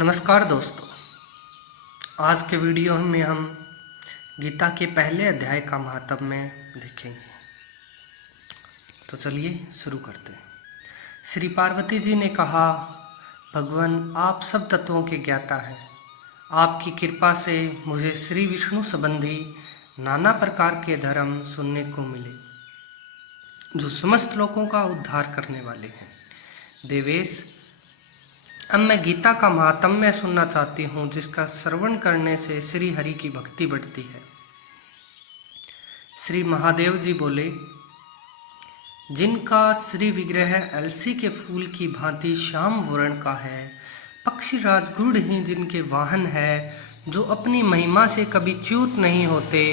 नमस्कार दोस्तों, आज के वीडियो में हम गीता के पहले अध्याय का महात्म्य में देखेंगे। तो चलिए शुरू करते हैं। श्री पार्वती जी ने कहा, भगवान आप सब तत्वों के ज्ञाता हैं। आपकी कृपा से मुझे श्री विष्णु संबंधी नाना प्रकार के धर्म सुनने को मिले जो समस्त लोगों का उद्धार करने वाले हैं। देवेश, अब मैं गीता का महात्म्य सुनना चाहती हूँ, जिसका श्रवण करने से श्री हरि की भक्ति बढ़ती है। श्री महादेव जी बोले, जिनका श्री विग्रह अलसी के फूल की भांति श्याम वर्ण का है, पक्षी राजगुड़ ही जिनके वाहन है, जो अपनी महिमा से कभी च्युत नहीं होते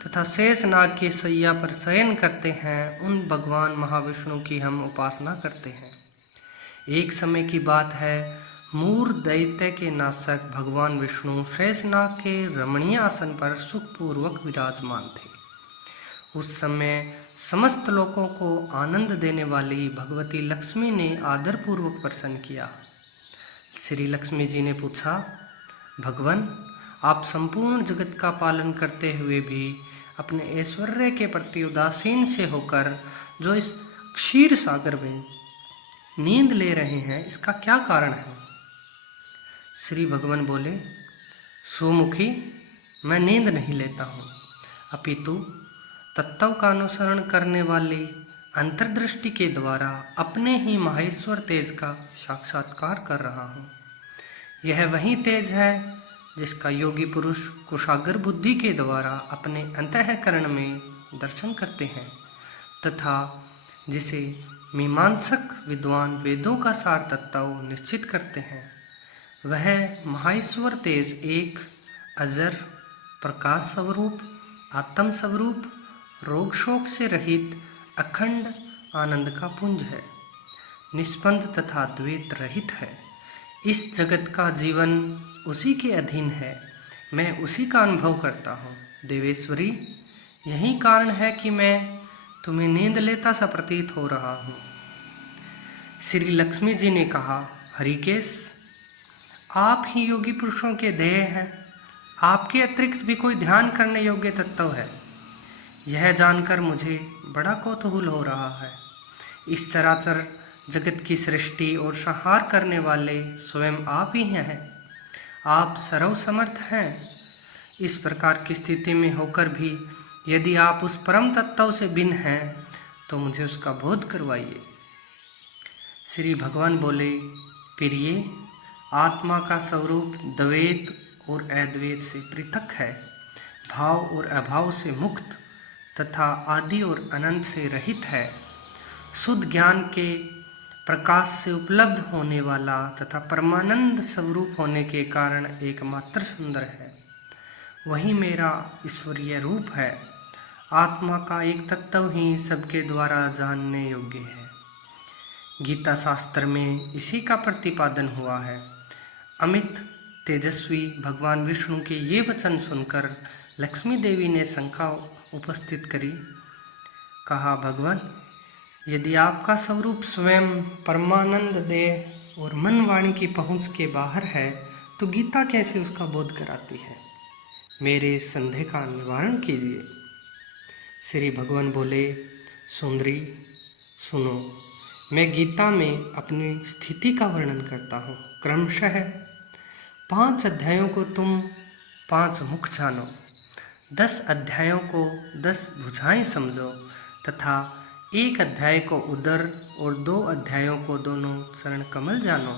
तथा शेषनाग के सैया पर शयन करते हैं, उन भगवान महाविष्णु की हम उपासना करते हैं। एक समय की बात है, मूर दैत्य के नाशक भगवान विष्णु शेषनाग के रमणीय आसन पर सुखपूर्वक विराजमान थे। उस समय समस्त लोगों को आनंद देने वाली भगवती लक्ष्मी ने आदरपूर्वक प्रसन्न किया। श्री लक्ष्मी जी ने पूछा, भगवान, आप संपूर्ण जगत का पालन करते हुए भी अपने ऐश्वर्य के प्रति उदासीन से होकर जो इस क्षीर सागर में नींद ले रहे हैं, इसका क्या कारण है? श्री भगवान बोले, सुमुखी, मैं नींद नहीं लेता हूँ, अपितु तत्व का अनुसरण करने वाली अंतर्दृष्टि के द्वारा अपने ही माहेश्वर तेज का साक्षात्कार कर रहा हूँ। यह वही तेज है जिसका योगी पुरुष कुशाग्र बुद्धि के द्वारा अपने अंतःकरण में दर्शन करते हैं तथा जिसे मीमांसक विद्वान वेदों का सार तत्व निश्चित करते हैं। वह महाईश्वर तेज एक अजर प्रकाश स्वरूप, आत्म स्वरूप, रोग शोक से रहित अखंड आनंद का पुंज है, निष्पंद तथा द्वैत रहित है। इस जगत का जीवन उसी के अधीन है, मैं उसी का अनुभव करता हूँ। देवेश्वरी, यही कारण है कि मैं तुम्हें नींद लेता सा प्रतीत हो रहा हूँ। श्री लक्ष्मी जी ने कहा, हरिकेश, आप ही योगी पुरुषों के ध्येय हैं। आपके अतिरिक्त भी कोई ध्यान करने योग्य तत्व है, यह जानकर मुझे बड़ा कौतूहल हो रहा है। इस चराचर जगत की सृष्टि और संहार करने वाले स्वयं आप ही हैं। आप सर्वसमर्थ हैं। इस प्रकार की स्थिति में होकर भी यदि आप उस परम तत्व से भिन्न हैं तो मुझे उसका बोध करवाइए। श्री भगवान बोले, प्रिय, आत्मा का स्वरूप द्वैत और अद्वैत से पृथक है, भाव और अभाव से मुक्त तथा आदि और अनंत से रहित है, शुद्ध ज्ञान के प्रकाश से उपलब्ध होने वाला तथा परमानंद स्वरूप होने के कारण एकमात्र सुंदर है। वही मेरा ईश्वरीय रूप है। आत्मा का एक तत्व ही सबके द्वारा जानने योग्य है। गीता शास्त्र में इसी का प्रतिपादन हुआ है। अमित तेजस्वी भगवान विष्णु के ये वचन सुनकर लक्ष्मी देवी ने शंका उपस्थित करी। कहा, भगवान, यदि आपका स्वरूप स्वयं परमानंद दे और मन वाणी की पहुँच के बाहर है, तो गीता कैसे उसका बोध कराती है? मेरे इस संदेह का निवारण कीजिए। श्री भगवान बोले, सुंदरी, सुनो, मैं गीता में अपनी स्थिति का वर्णन करता हूँ। क्रमशः 5 अध्यायों को तुम 5 मुख जानो, 10 अध्यायों को 10 भुजाएं समझो तथा 1 अध्याय को उदर और 2 अध्यायों को दोनों चरण कमल जानो।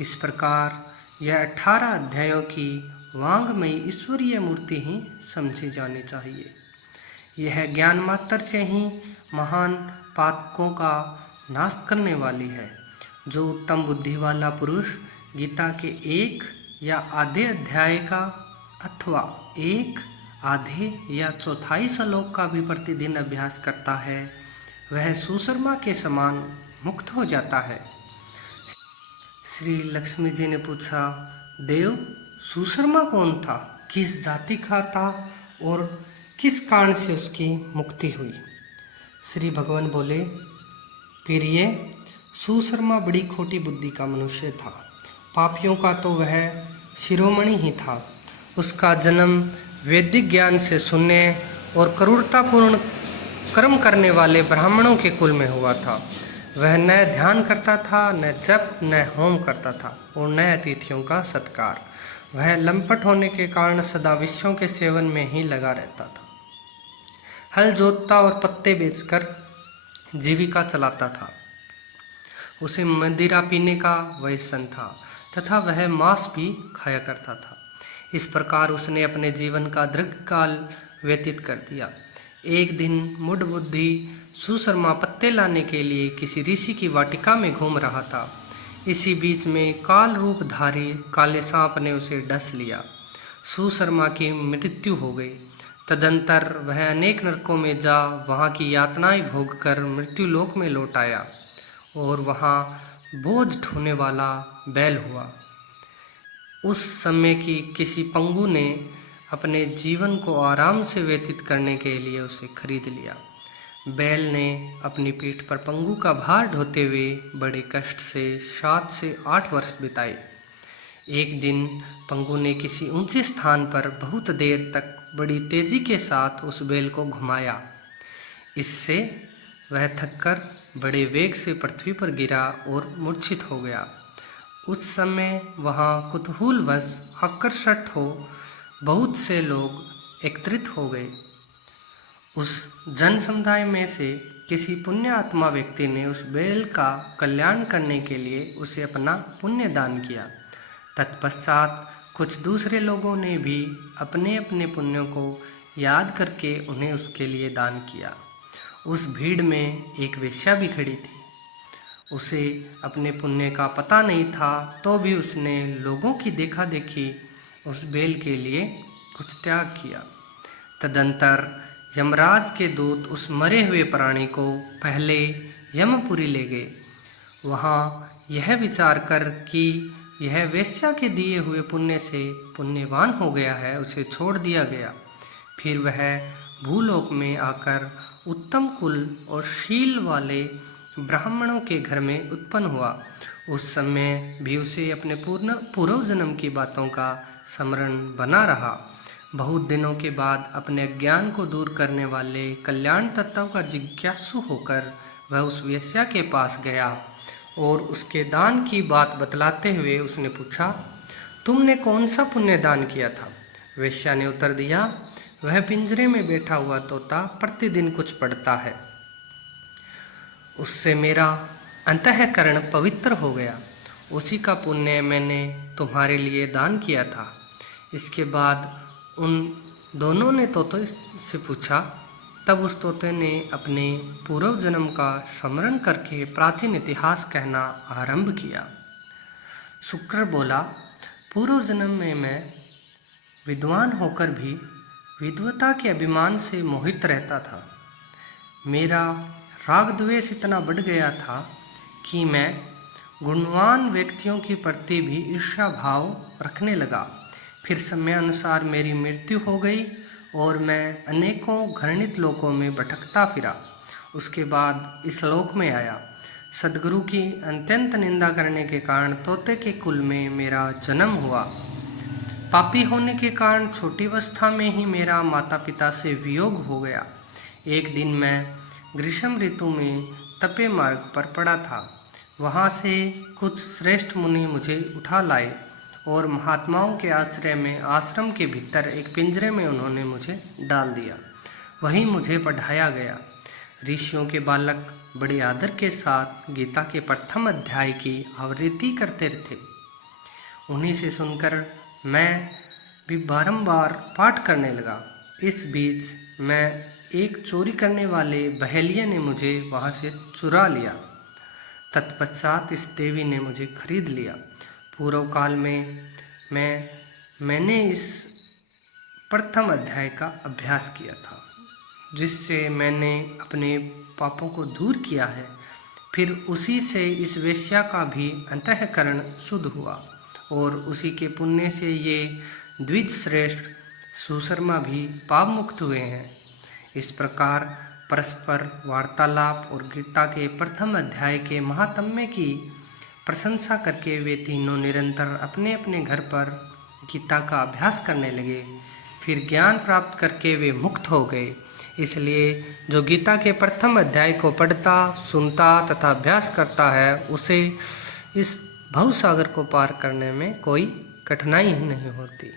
इस प्रकार यह 18 अध्यायों की वांगमयी ईश्वरीय मूर्ति ही समझी जानी चाहिए। यह ज्ञान मात्र से ही महान पातकों का नाश करने वाली है। जो उत्तम बुद्धि वाला पुरुष गीता के 1 या आधे अध्याय का अथवा 1 आधे या चौथाई श्लोक का भी प्रतिदिन अभ्यास करता है, वह सुशर्मा के समान मुक्त हो जाता है। श्री लक्ष्मी जी ने पूछा, देव, सुशर्मा कौन था? किस जाति का था और किस कारण से उसकी मुक्ति हुई? श्री भगवान बोले, प्रिय, सुशर्मा बड़ी खोटी बुद्धि का मनुष्य था। पापियों का तो वह शिरोमणि ही था। उसका जन्म वैदिक ज्ञान से शून्य और क्रूरतापूर्ण कर्म करने वाले ब्राह्मणों के कुल में हुआ था। वह न ध्यान करता था, न जप, न होम करता था और न अतिथियों का सत्कार। वह लंपट होने के कारण सदा विषयों के सेवन में ही लगा रहता था। हल जोतता और पत्ते बेचकर जीविका चलाता था। उसे मदिरा पीने का व्यसन था तथा वह मांस भी खाया करता था। इस प्रकार उसने अपने जीवन का दीर्घकाल व्यतीत कर दिया। एक दिन मूढ़ बुद्धि सुशर्मा पत्ते लाने के लिए किसी ऋषि की वाटिका में घूम रहा था। इसी बीच में काल रूपधारी काले सांप ने उसे डस लिया। सुशर्मा की मृत्यु हो गई। तदंतर वह अनेक नरकों में जा वहाँ की यातनाएं भोग कर मृत्युलोक में लौट आया और वहाँ बोझ ढोने वाला बैल हुआ। उस समय की किसी पंगु ने अपने जीवन को आराम से व्यतीत करने के लिए उसे खरीद लिया। बैल ने अपनी पीठ पर पंगु का भार ढोते हुए बड़े कष्ट से 7 से 8 वर्ष बिताए। एक दिन पंगु ने किसी ऊंचे स्थान पर बहुत देर तक बड़ी तेजी के साथ उस बैल को घुमाया। इससे वह थककर बड़े वेग से पृथ्वी पर गिरा और मूर्छित हो गया। उस समय वहाँ कुतूहलवश आकर्षित हो बहुत से लोग एकत्रित हो गए। उस जन समुदाय में से किसी पुण्य आत्मा व्यक्ति ने उस बैल का कल्याण करने के लिए उसे अपना पुण्य दान किया। तत्पश्चात कुछ दूसरे लोगों ने भी अपने अपने पुण्यों को याद करके उन्हें उसके लिए दान किया। उस भीड़ में एक वेश्या भी खड़ी थी। उसे अपने पुण्य का पता नहीं था, तो भी उसने लोगों की देखा देखी उस बैल के लिए कुछ त्याग किया। तदंतर यमराज के दूत उस मरे हुए प्राणी को पहले यमपुरी ले गए। वहाँ यह विचार कर कि यह वेश्या के दिए हुए पुण्य से पुण्यवान हो गया है, उसे छोड़ दिया गया। फिर वह भूलोक में आकर उत्तम कुल और शील वाले ब्राह्मणों के घर में उत्पन्न हुआ। उस समय भी उसे अपने पूर्व जन्म की बातों का स्मरण बना रहा। बहुत दिनों के बाद अपने ज्ञान को दूर करने वाले कल्याण तत्व का जिज्ञासु होकर वह उस वेश्या के पास गया और उसके दान की बात बतलाते हुए उसने पूछा, तुमने कौन सा पुण्य दान किया था? वेश्या ने उत्तर दिया, वह पिंजरे में बैठा हुआ तोता प्रतिदिन कुछ पढ़ता है, उससे मेरा अंतःकरण पवित्र हो गया। उसी का पुण्य मैंने तुम्हारे लिए दान किया था। इसके बाद उन दोनों ने तोते से पूछा। तब उस तोते ने अपने पूर्व जन्म का स्मरण करके प्राचीन इतिहास कहना आरंभ किया। शुक्र बोला, पूर्व जन्म में मैं विद्वान होकर भी विद्वता के अभिमान से मोहित रहता था। मेरा राग द्वेष इतना बढ़ गया था कि मैं गुणवान व्यक्तियों के प्रति भी ईर्ष्या भाव रखने लगा। फिर समयानुसार मेरी मृत्यु हो गई और मैं अनेकों घृणित लोकों में भटकता फिरा। उसके बाद इस लोक में आया। सद्गुरु की अत्यंत निंदा करने के कारण तोते के कुल में मेरा जन्म हुआ। पापी होने के कारण छोटी अवस्था में ही मेरा माता पिता से वियोग हो गया। एक दिन मैं ग्रीष्म ऋतु में तपे मार्ग पर पड़ा था। वहाँ से कुछ श्रेष्ठ मुनि मुझे उठा लाए और महात्माओं के आश्रय में आश्रम के भीतर एक पिंजरे में उन्होंने मुझे डाल दिया। वहीं मुझे पढ़ाया गया। ऋषियों के बालक बड़े आदर के साथ गीता के प्रथम अध्याय की आवृत्ति करते थे। उन्हीं से सुनकर मैं भी बारंबार पाठ करने लगा। इस बीच मैं एक चोरी करने वाले बहेलिये ने मुझे वहाँ से चुरा लिया। तत्पश्चात इस देवी ने मुझे खरीद लिया। पूर्व काल में मैंने इस प्रथम अध्याय का अभ्यास किया था, जिससे मैंने अपने पापों को दूर किया है। फिर उसी से इस वेश्या का भी अंतःकरण शुद्ध हुआ और उसी के पुण्य से ये द्विज श्रेष्ठ सुशर्मा भी पाप मुक्त हुए हैं। इस प्रकार परस्पर वार्तालाप और गीता के प्रथम अध्याय के महात्म्य की प्रशंसा करके वे तीनों निरंतर अपने अपने घर पर गीता का अभ्यास करने लगे। फिर ज्ञान प्राप्त करके वे मुक्त हो गए। इसलिए जो गीता के प्रथम अध्याय को पढ़ता, सुनता तथा अभ्यास करता है, उसे इस भवसागर को पार करने में कोई कठिनाई नहीं होती।